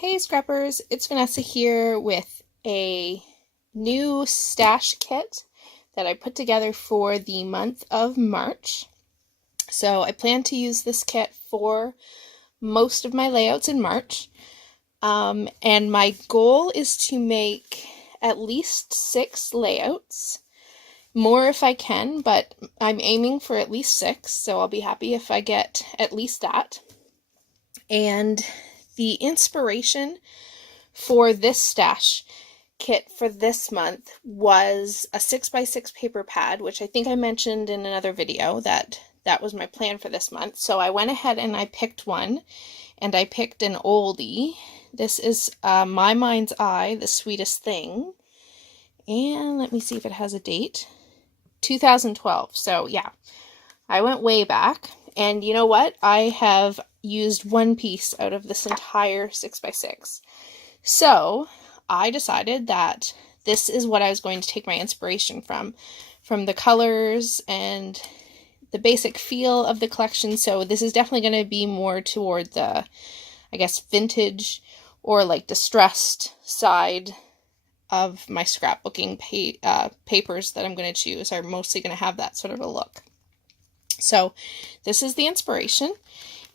Hey Scrappers, it's Vanessa here with a new stash kit that I put together for the month of March. So I plan to use this kit for most of my layouts in March. And my goal is to make at least 6 layouts. More if I can, but I'm aiming for at least 6, so I'll be happy if I get at least that. And the inspiration for this stash kit for this month was a 6x6 paper pad, which I think I mentioned in another video that was my plan for this month. So I went ahead and I picked one, and I picked an oldie. This is My Mind's Eye, The Sweetest Thing. And let me see if it has a date. 2012. So yeah, I went way back. And you know what? I have used one piece out of this entire 6x6. So I decided that this is what I was going to take my inspiration from the colors and the basic feel of the collection. So this is definitely going to be more toward the, I guess, vintage or like distressed side of my scrapbooking papers that I'm going to choose are mostly going to have that sort of a look. So this is the inspiration,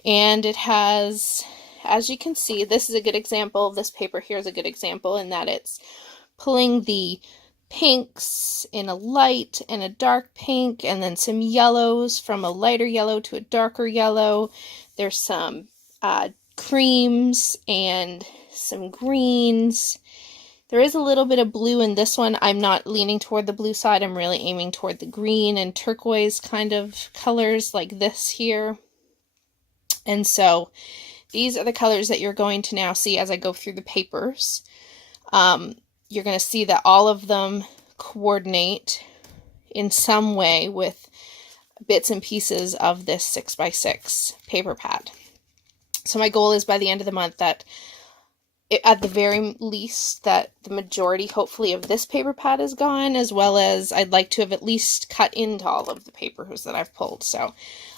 and it has, as you can see, this is a good example. This paper here is a good example in that it's pulling the pinks in a light and a dark pink, and then some yellows from a lighter yellow to a darker yellow. There's some creams and some greens. There is a little bit of blue in this one. I'm not leaning toward the blue side. I'm really aiming toward the green and turquoise kind of colors like this here. And so these are the colors that you're going to now see as I go through the papers. You're going to see that all of them coordinate in some way with bits and pieces of this 6x6 paper pad. So my goal is by the end of the month that at the very least that the majority, hopefully, of this paper pad is gone, as well as I'd like to have at least cut into all of the papers that I've pulled. So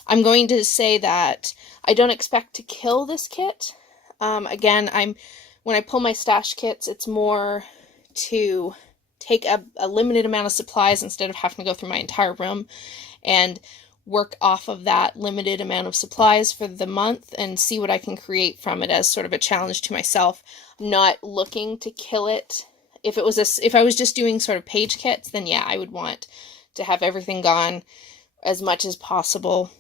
I'm going to say that I don't expect to kill this kit. Again, when I pull my stash kits, it's more to take a limited amount of supplies instead of having to go through my entire room and work off of that limited amount of supplies for the month and see what I can create from it as sort of a challenge to myself. I'm not looking to kill it. If I was just doing sort of page kits, then yeah, I would want to have everything gone as much as possible.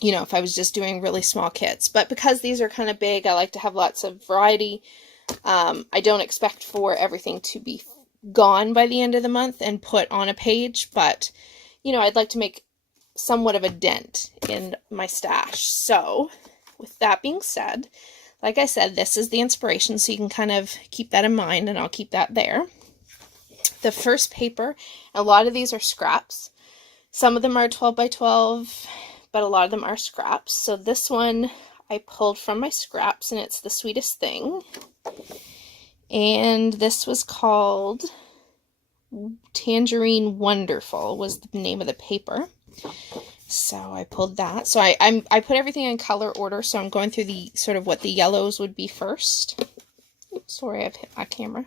You know, if I was just doing really small kits. But because these are kind of big, I like to have lots of variety. I don't expect for everything to be gone by the end of the month and put on a page, but you know, I'd like to make somewhat of a dent in my stash. So with that being said, like I said, this is the inspiration, so you can kind of keep that in mind, and I'll keep that there. The first paper, a lot of these are scraps. Some of them are 12 by 12, but a lot of them are scraps. So this one I pulled from my scraps, and it's The Sweetest Thing. And this was called Tangerine Wonderful was the name of the paper. So I pulled that. So I put everything in color order, so I'm going through the sort of what the yellows would be first. Oops, sorry, I've hit my camera.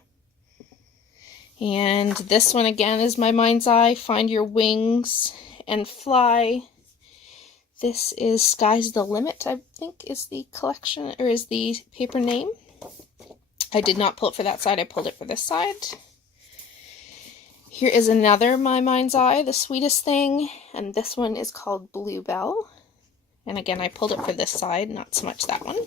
And this one again is My Mind's Eye, Find Your Wings and Fly. This is Sky's the Limit, I think is the collection, or is the paper name. I did not pull it for that side, I pulled it for this side. Here is another My Mind's Eye, The Sweetest Thing, and this one is called Bluebell. And again, I pulled it for this side, not so much that one.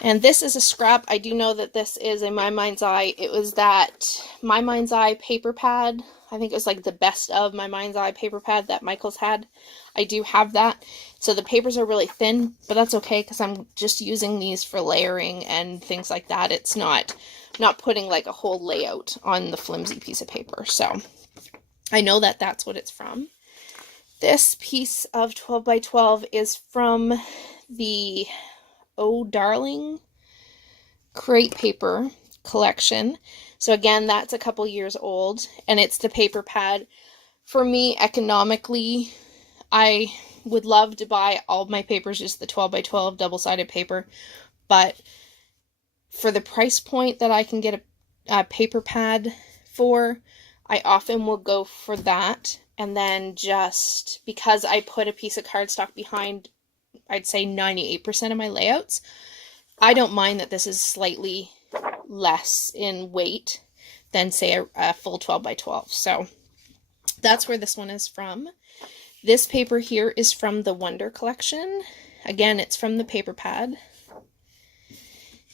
And this is a scrap. I do know that this is a My Mind's Eye. It was that My Mind's Eye paper pad. I think it was like the best of My Mind's Eye paper pad that Michael's had. I do have that. So the papers are really thin, but that's okay because I'm just using these for layering and things like that. It's not putting like a whole layout on the flimsy piece of paper. So I know that that's what it's from. This piece of 12 by 12 is from the Oh Darling crate paper collection. So again, that's a couple years old, and it's the paper pad. For me, economically, I would love to buy all my papers just the 12 by 12 double-sided paper, but for the price point that I can get a paper pad for, I often will go for that. And then just because I put a piece of cardstock behind, I'd say 98% of my layouts, I don't mind that this is slightly less in weight than, say, a full 12 by 12. So that's where this one is from. This paper here is from the Wonder collection. Again, it's from the paper pad.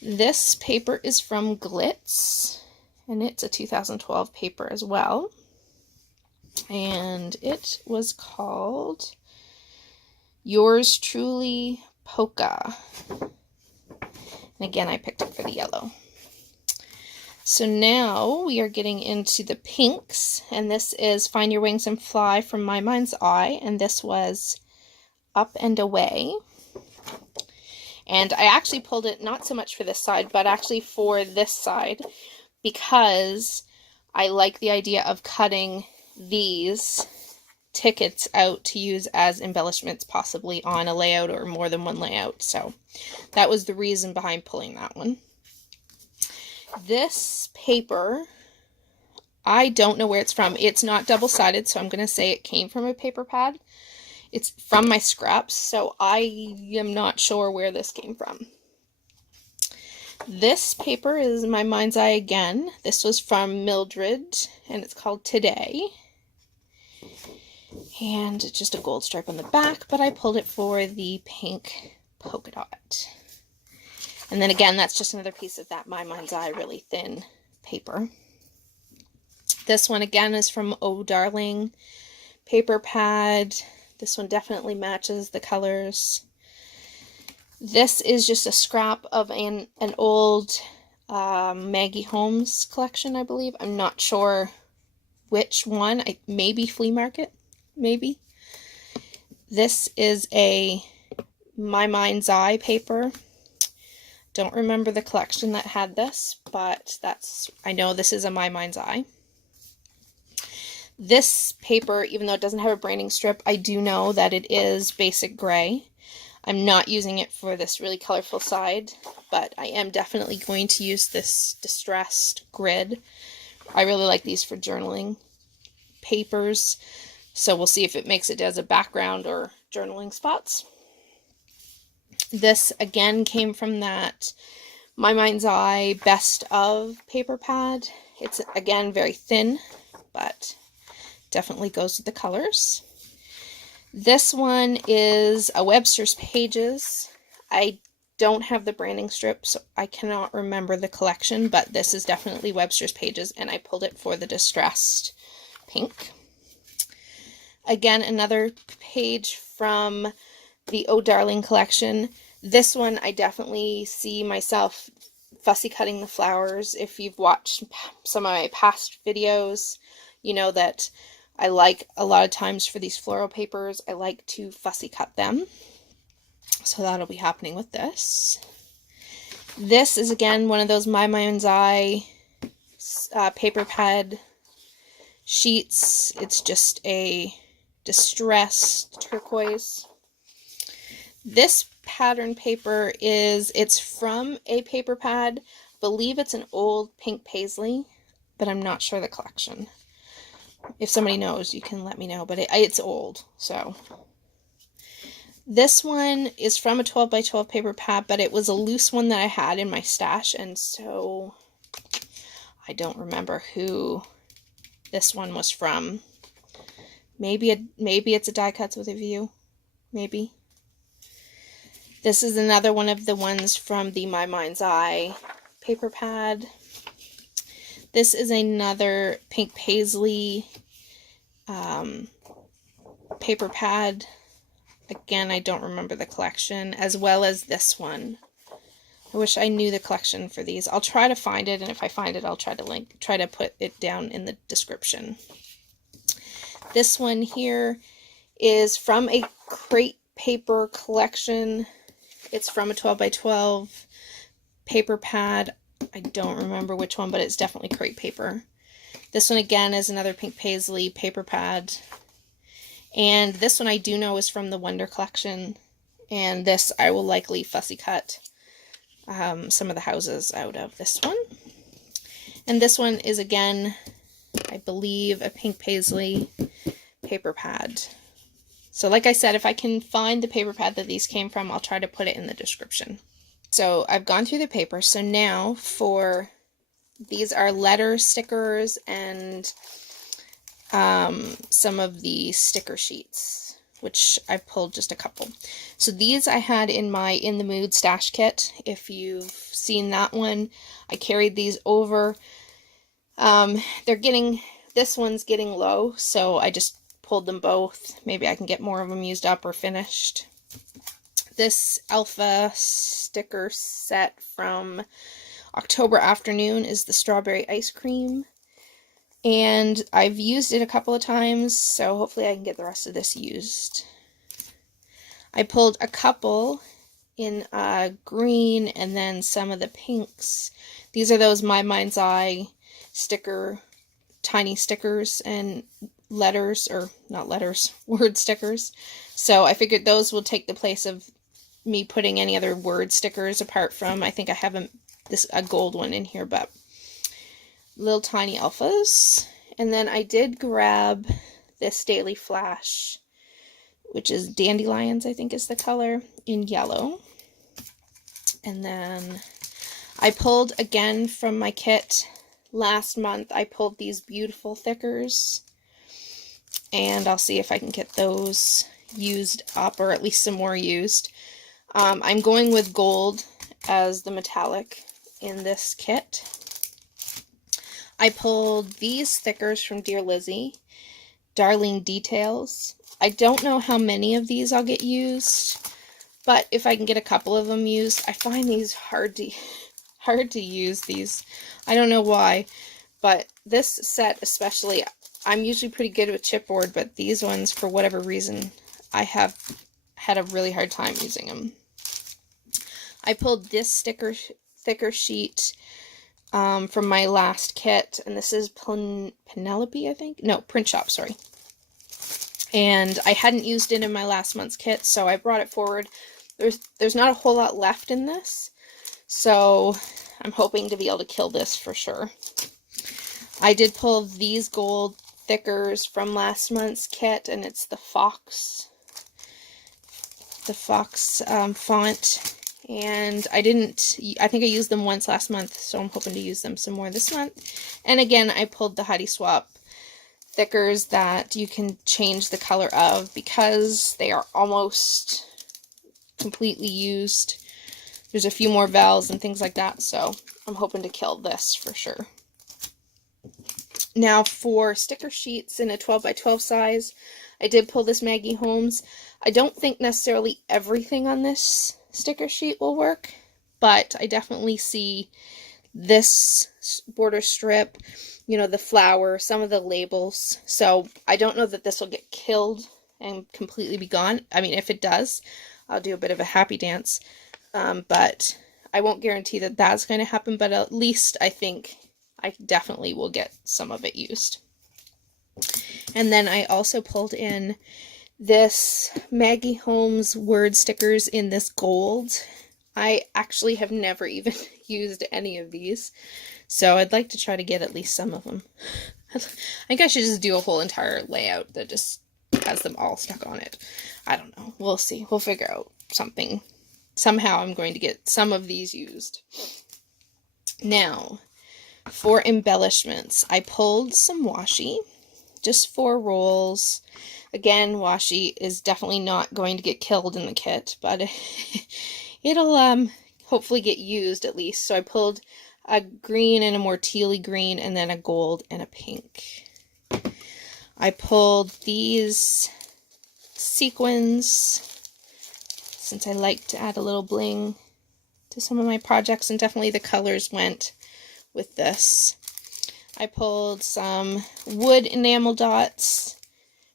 This paper is from Glitz, and it's a 2012 paper as well. And it was called Yours Truly Polka. And again, I picked it for the yellow. So now we are getting into the pinks, and this is Find Your Wings and Fly from My Mind's Eye, and this was Up and Away. And I actually pulled it not so much for this side, but actually for this side, because I like the idea of cutting these tickets out to use as embellishments, possibly on a layout or more than one layout. So that was the reason behind pulling that one. This paper, I don't know where it's from. It's not double-sided, so I'm going to say it came from a paper pad. It's from my scraps, so I am not sure where this came from. This paper is My Mind's Eye again. This was from Mildred, and it's called Today. And just a gold stripe on the back, but I pulled it for the pink polka dot. And then again, that's just another piece of that My Mind's Eye really thin paper. This one again is from Oh Darling paper pad. This one definitely matches the colors. This is just a scrap of an old Maggie Holmes collection, I believe. I'm not sure which one. Maybe Flea Market, maybe. This is a My Mind's Eye paper. Don't remember the collection that had this, but I know this is a My Mind's Eye. This paper, even though it doesn't have a branding strip, I do know that it is basic gray. I'm not using it for this really colorful side, but I am definitely going to use this distressed grid. I really like these for journaling papers, so we'll see if it makes it as a background or journaling spots. This again came from that My Mind's Eye Best Of paper pad. It's again very thin, but definitely goes with the colors. This one is a Webster's Pages. I don't have the branding strip, so I cannot remember the collection, but this is definitely Webster's Pages, and I pulled it for the distressed pink. Again, another page from the Oh Darling collection. This one I definitely see myself fussy cutting the flowers. If you've watched some of my past videos, you know that I like a lot of times for these floral papers, I like to fussy cut them. So that'll be happening with this. This is again one of those My Mind's Eye paper pad sheets. It's just a distressed turquoise. This pattern paper it's from a paper pad. I believe it's an old pink paisley, but I'm not sure the collection. If somebody knows, you can let me know, but it's old, so. This one is from a 12 by 12 paper pad, but it was a loose one that I had in my stash, and so I don't remember who this one was from. Maybe it's a Die Cuts with a View. Maybe. This is another one of the ones from the My Mind's Eye paper pad. This is another pink paisley paper pad. Again, I don't remember the collection, as well as this one. I wish I knew the collection for these. I'll try to find it, and if I find it, I'll try to put it down in the description. This one here is from a crate paper collection. It's from a 12 by 12 paper pad. I don't remember which one, but it's definitely crate paper. This one again is another pink paisley paper pad. And this one I do know is from the Wonder collection. And this I will likely fussy cut some of the houses out of this one. And this one is, again, I believe, a pink paisley paper pad. So like I said, if I can find the paper pad that these came from, I'll try to put it in the description. So I've gone through the paper. So now for, these are letter stickers and some of the sticker sheets, which I've pulled just a couple. So these I had in my In the Mood stash kit. If you've seen that one, I carried these over. This one's getting low, so I just pulled them both. Maybe I can get more of them used up or finished. This Alpha sticker set from October Afternoon is the strawberry ice cream. And I've used it a couple of times, so hopefully I can get the rest of this used. I pulled a couple in green and then some of the pinks. These are those My Mind's Eye tiny stickers and letters, or not letters, word stickers. So I figured those will take the place of me putting any other word stickers apart from, I think I have a gold one in here, but little tiny alphas. And then I did grab this Daily Flash, which is Dandelions, I think is the color, in yellow. And then I pulled again from my kit last month, I pulled these beautiful thickers, and I'll see if I can get those used up, or at least some more used. I'm going with gold as the metallic in this kit. I pulled these thickers from Dear Lizzie, Darling Details. I don't know how many of these I'll get used, but if I can get a couple of them used. I find these hard to use these. I don't know why, but this set especially, I'm usually pretty good with chipboard, but these ones, for whatever reason, I have had a really hard time using them. I pulled this thicker sheet from my last kit, and this is Penelope, I think? No, Print Shop, sorry. And I hadn't used it in my last month's kit, so I brought it forward. There's not a whole lot left in this, so I'm hoping to be able to kill this for sure. I did pull these gold thickers from last month's kit, and it's the Fox font. And I think I used them once last month, so I'm hoping to use them some more this month. And again, I pulled the Heidi Swap thickers that you can change the color of because they are almost completely used. There's a few more vowels and things like that, so I'm hoping to kill this for sure. Now for sticker sheets in a 12 by 12 size, I did pull this Maggie Holmes. I don't think necessarily everything on this sticker sheet will work, but I definitely see this border strip, you know, the flower, some of the labels. So I don't know that this will get killed and completely be gone. I mean, if it does, I'll do a bit of a happy dance. But I won't guarantee that that's going to happen, but at least I think I definitely will get some of it used. And then I also pulled in this Maggie Holmes word stickers in this gold. I actually have never even used any of these, so I'd like to try to get at least some of them. I think I should just do a whole entire layout that just has them all stuck on it. I don't know. We'll see. We'll figure out something. Somehow I'm going to get some of these used. Now, for embellishments, I pulled some washi, just 4 rolls. Again, washi is definitely not going to get killed in the kit, but it'll hopefully get used at least. So I pulled a green and a more tealy green, and then a gold and a pink. I pulled these sequins, since I like to add a little bling to some of my projects, and definitely the colors went with this. I pulled some wood enamel dots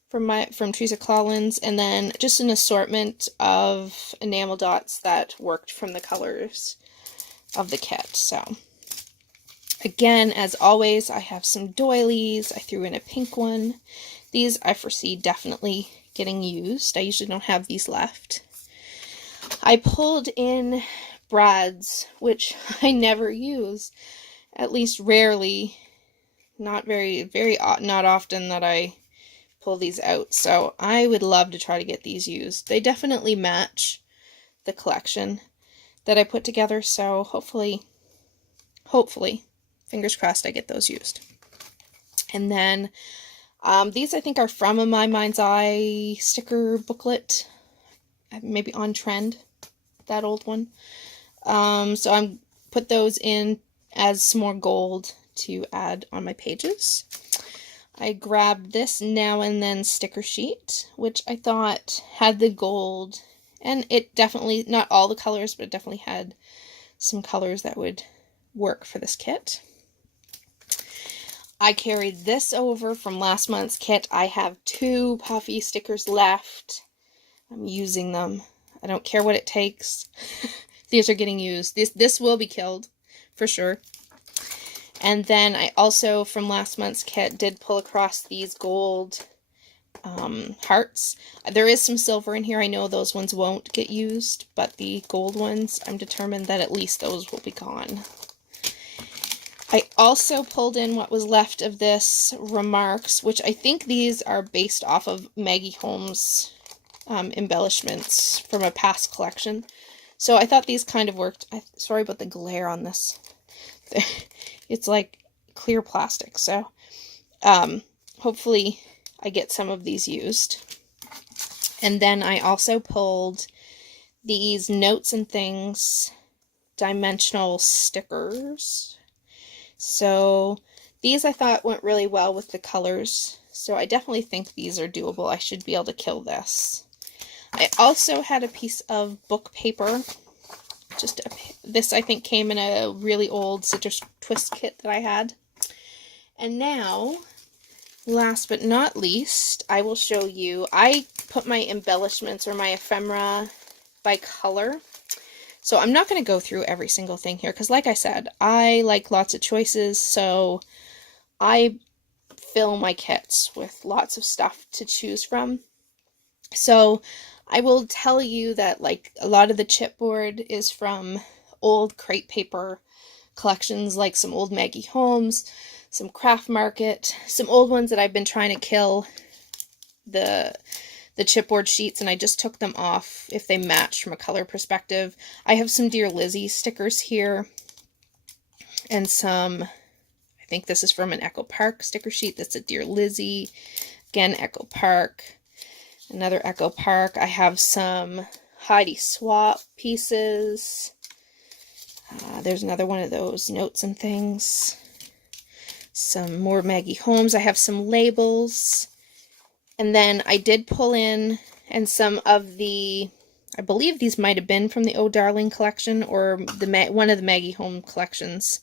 from Teresa Collins, and then just an assortment of enamel dots that worked from the colors of the kit. So again, as always, I have some doilies. I threw in a pink one. These I foresee definitely getting used. I usually don't have these left. I pulled in brads, which I never use, at least rarely, not not often that I pull these out. So I would love to try to get these used. They definitely match the collection that I put together, so hopefully, fingers crossed, I get those used. And then these I think are from a My Mind's Eye sticker booklet, maybe On Trend, that old one. So I'm put those in as some more gold to add on my pages. I grabbed this Now and Then sticker sheet, which I thought had the gold, and it definitely, not all the colors, but it definitely had some colors that would work for this kit. I carried this over from last month's kit. I have 2 puffy stickers left. I'm using them. I don't care what it takes. These are getting used. This will be killed, for sure. And then I also, from last month's kit, did pull across these gold hearts. There is some silver in here. I know those ones won't get used, but the gold ones, I'm determined that at least those will be gone. I also pulled in what was left of this Remarks, which I think these are based off of Maggie Holmes' embellishments from a past collection. So I thought these kind of worked. Sorry about the glare on this. It's like clear plastic, so hopefully I get some of these used. And then I also pulled these Notes and Things dimensional stickers. So these I thought went really well with the colors, so I definitely think these are doable. I should be able to kill this. I also had a piece of book paper. This I think came in a really old Citrus Twist kit that I had. And now, last but not least, I will show you, I put my embellishments or my ephemera by color. So I'm not going to go through every single thing here, because like I said, I like lots of choices, so I fill my kits with lots of stuff to choose from. So I will tell you that like a lot of the chipboard is from old crate paper collections, like some old Maggie Holmes, some Craft Market, some old ones that I've been trying to kill the chipboard sheets, and I just took them off if they match from a color perspective. I have some Dear Lizzie stickers here, and some, I think this is from an Echo Park sticker sheet. That's a Dear Lizzie. Again, Echo Park. Another Echo Park. I have some Heidi Swap pieces. There's another one of those Notes and Things. Some more Maggie Holmes. I have some labels. And then I did pull in, and some of the, I believe these might have been from the Oh Darling collection, or one of the Maggie Holmes collections.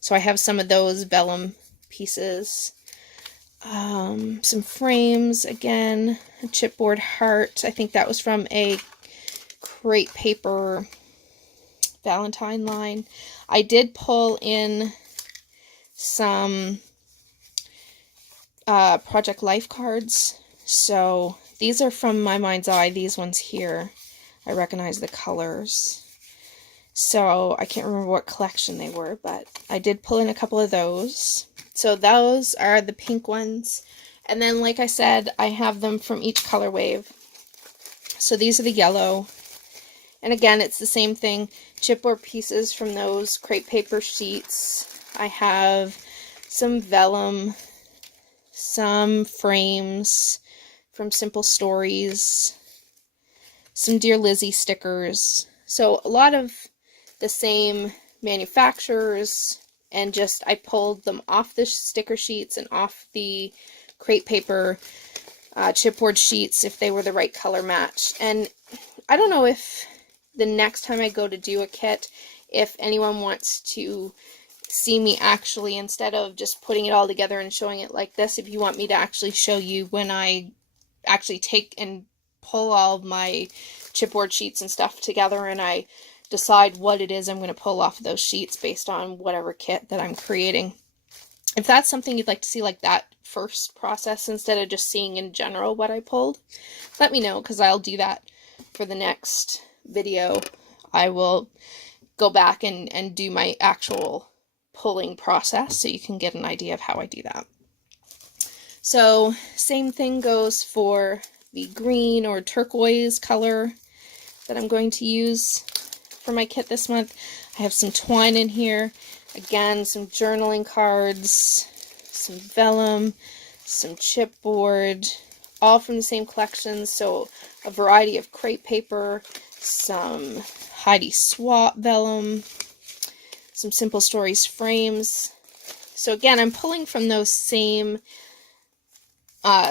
So I have some of those vellum pieces. Some frames, again, a chipboard heart. I think that was from a crate paper Valentine line. I did pull in some Project Life cards. So these are from My Mind's Eye, these ones here. I recognize the colors. So I can't remember what collection they were, but I did pull in a couple of those. So those are the pink ones. And then, like I said, I have them from each color wave. So these are the yellow. And again, it's the same thing. Chipboard pieces from those crepe paper sheets. I have some vellum, some frames from Simple Stories, some Dear Lizzie stickers. So a lot of the same manufacturers, and just I pulled them off the sticker sheets and off the crepe paper chipboard sheets if they were the right color match. And I don't know if the next time I go to do a kit, if anyone wants to see me actually, instead of just putting it all together and showing it like this, if you want me to actually show you when I actually take and pull all of my chipboard sheets and stuff together, and I decide what it is I'm going to pull off of those sheets based on whatever kit that I'm creating. If that's something you'd like to see, like that first process, instead of just seeing in general what I pulled, let me know, because I'll do that for the next video. I will go back and do my actual pulling process so you can get an idea of how I do that. So same thing goes for the green or turquoise color that I'm going to use for my kit this month. I have some twine in here, again some journaling cards, some vellum, some chipboard, all from the same collection, so a variety of crepe paper, some Heidi Swap vellum, some Simple Stories frames. So again, I'm pulling from those same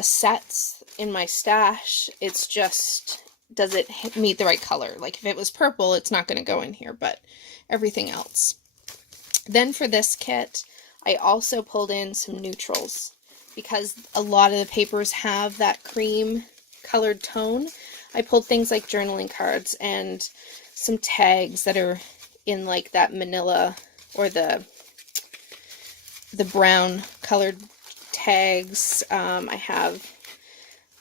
sets in my stash. It's just, does it meet the right color? Like if it was purple, it's not going to go in here, but everything else. Then for this kit, I also pulled in some neutrals because a lot of the papers have that cream colored tone. I pulled things like journaling cards and some tags that are in like that manila or the brown colored tags. I have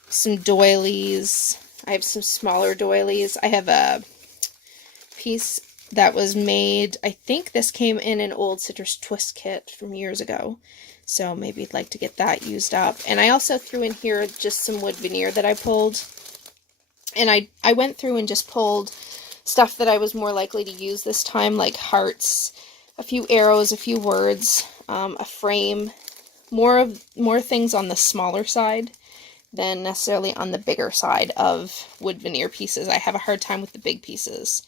some doilies. I have some smaller doilies. I have a piece that was made, I think this came in an old Citrus Twist kit from years ago, so maybe I'd like to get that used up. And I also threw in here just some wood veneer that I pulled, and I went through and just pulled stuff that I was more likely to use this time, like hearts, a few arrows, a few words, a frame, more things on the smaller side than necessarily on the bigger side of wood veneer pieces. I have a hard time with the big pieces.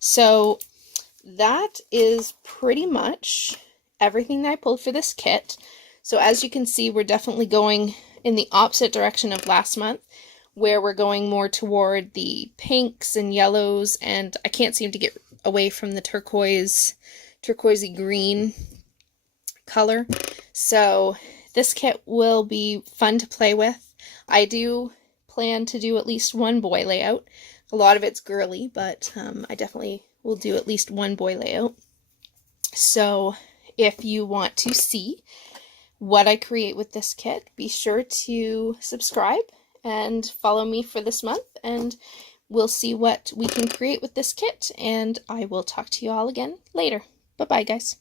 So that is pretty much everything that I pulled for this kit. So as you can see, we're definitely going in the opposite direction of last month, where we're going more toward the pinks and yellows, and I can't seem to get away from the turquoisey green color. So this kit will be fun to play with. I do plan to do at least one boy layout. A lot of it's girly, but I definitely will do at least one boy layout. So if you want to see what I create with this kit, be sure to subscribe and follow me for this month, and we'll see what we can create with this kit, and I will talk to you all again later. Bye-bye, guys.